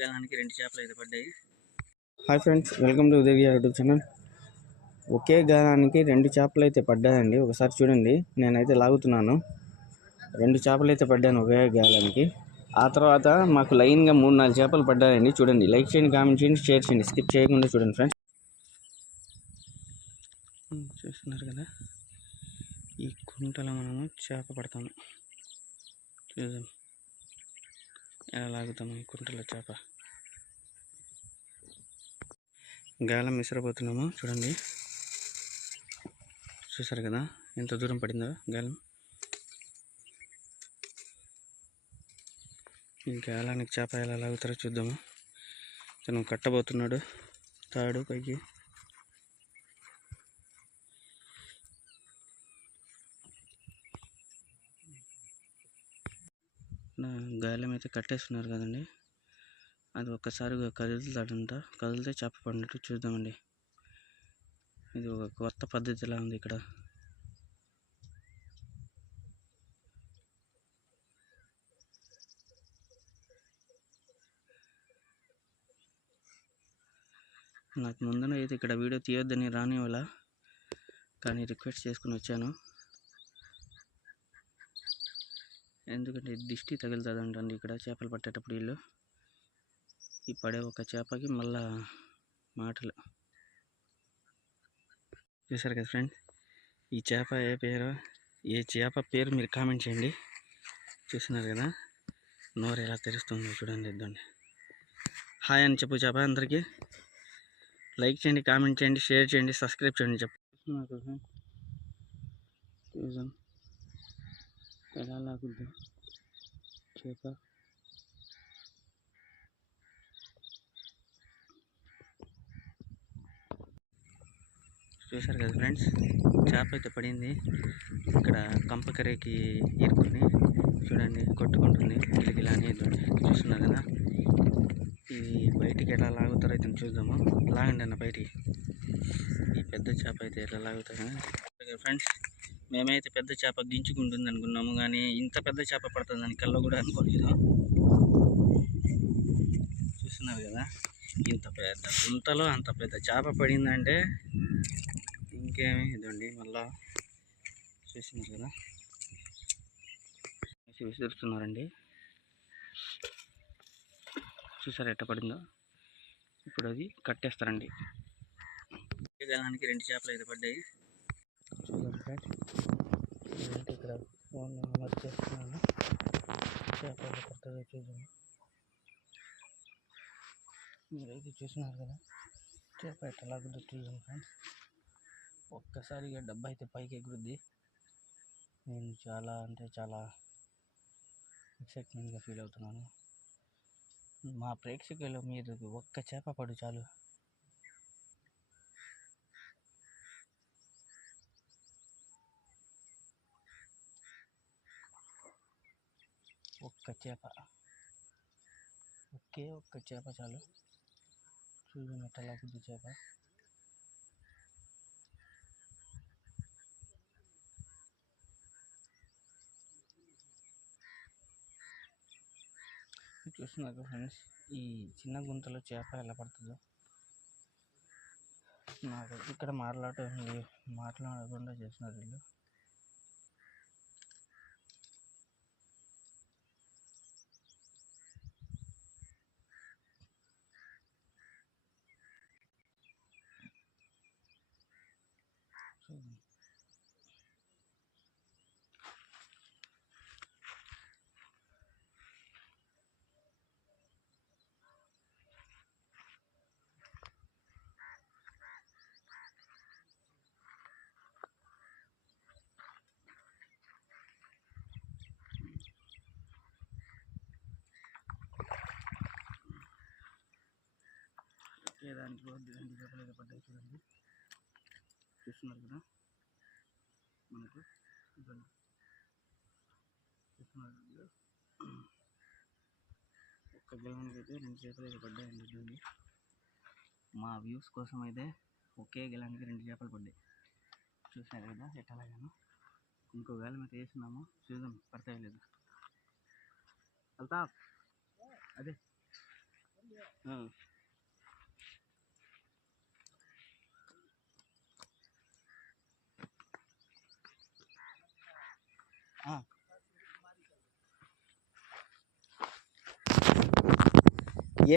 గాలానికి 2 చేపలు అయితే పడ్డాయి. Hi friends, welcome to Uday YouTube channel. ఒకే గాలానికి 2 చేపలు అయితే పడ్డాయండి. ఒకసారి చూడండి, నేనైతే లాగుతున్నాను. 2 చేపలు అయితే పడ్డాను ఒకే గాలానికి. ఆ తర్వాత మాకు లైన్గా 3-4 చేపలు పడ్డాయండి. చూడండి, లైక్ చేయండి, కామెంట్ చేయండి, షేర్ చేయండి, స్కిప్ చేయకుండా చూడండి ఫ్రెండ్స్. చూస్తున్నారు కదా, ఈ కుంటలో మనము చేప పడతాము. చూద్దాం ఎలా లాగుతాము ఈ కుంటలో చేప. గాలం విసిరబోతున్నాము. చూడండి, చూసారు కదా ఎంత దూరం పడిందో గాలం. ఈ గాలానికి చేప ఎలా లాగుతారో చూద్దాము. తను కట్టబోతున్నాడు తాడు పైకి. గాలం అయితే కట్టేస్తున్నారు కదండి, అది ఒక్కసారిగా కదులుతాడంట. కదిలితే చేప పడినట్టు చూద్దామండి. ఇది ఒక కొత్త పద్ధతిలా ఉంది ఇక్కడ. నాకు ముందున అయితే ఇక్కడ వీడియో తీయొద్దని రాని వాళ్ళ, కానీ రిక్వెస్ట్ చేసుకుని వచ్చాను. ఎందుకంటే దిష్టి తగులుతుందంటండి ఇక్కడ చేపలు పట్టేటప్పుడు. వీళ్ళు ఈ పడే ఒక చేపకి మళ్ళా మాటలు. చూసారు కదా ఫ్రెండ్స్, ఈ చేప ఏ చేప పేరు మీరు కామెంట్ చేయండి. చూస్తున్నారు కదా నోరు ఎలా తెరుస్తుందో చూడండి. ఇద్దండి, హాయ్ అని చెప్పు చేప అందరికీ. లైక్ చేయండి, కామెంట్ చేయండి, షేర్ చేయండి, సబ్స్క్రైబ్ చేయండి చెప్పు. చూద్దాం ఎలా లాగుద్దాం చేప. చూసారు కదా ఫ్రెండ్స్, చేప అయితే పడింది. ఇక్కడ కంపకరేకి ఇరుక్కుని చూడండి కొట్టుకుంటుంది గిలిగిలా అని. చూస్తున్నారు కదా, ఇది బయటికి ఎలా లాగుతారో అయితే చూద్దాము. లాగండి అన్న బయటికి. ఈ పెద్ద చేప అయితే ఎలా లాగుతారు ఫ్రెండ్స్. మేమైతే పెద్ద చేప గించుకుంటుంది అనుకున్నాము, కానీ ఇంత పెద్ద చేప పడుతుందని కల్లో కూడా అనుకోలేదు. చూస్తున్నారు కదా, ఇంత పెద్ద గుంతలో అంత పెద్ద చేప పడిందంటే ఇంకేమి. ఇదండి మళ్ళా చూస్తున్నారు కదా, విసిరుతున్నారండి. చూసారు ఎట్ట పడిందో. ఇప్పుడు అది కట్టేస్తారండి. గాలానికి 2 చేపలు అయితే పడ్డాయి. చూడండి ఫ్రెండ్స్, ఇక్కడ ఫోన్ చేస్తున్నాను. చేపలు పడుతుందో చూద్దాం. మీరైతే చూస్తున్నారు కదా చేప ఎట్లా లాగుద్దో చూద్దాం ఫ్రెండ్స్. ఒక్కసారిగా డబ్బా అయితే పైకి ఎగురుద్ది. నేను చాలా అంటే చాలా ఎక్సైట్మెంట్గా ఫీల్ అవుతున్నాను. మా ప్రేక్షకులు మీరు ఒక్క చేప పడు చాలు. ఒక్క చేప, ఒక్క చేప చాలు. చూడండి ఎట్లా లాగుద్ది చేప. చూస్తున్నారు ఫ్రెండ్స్, ఈ చిన్న గుంతలో చేప ఎలా పడుతుందో. నాకు ఇక్కడ మాట్లాడకుండా చేస్తున్నారు వీళ్ళు. చూద్దాం. దానికి 2 చేపలు అయితే పడ్డాయి. చూడండి, చూస్తున్నారు కదా మనకు. చూస్తున్నారు ఒక్క గెలానికి అయితే 2 చేపలు అయితే పడ్డాయండి. చూడండి, మా వ్యూస్ కోసం అయితే ఒకే గెలానికి 2 చేపలు పడ్డాయి. చూసారు కదా ఎట్లాగాను. ఇంకో గాలం అయితే వేస్తున్నాము, చూద్దాం పడతాయి లేదు. వెళ్తా అదే ఆ.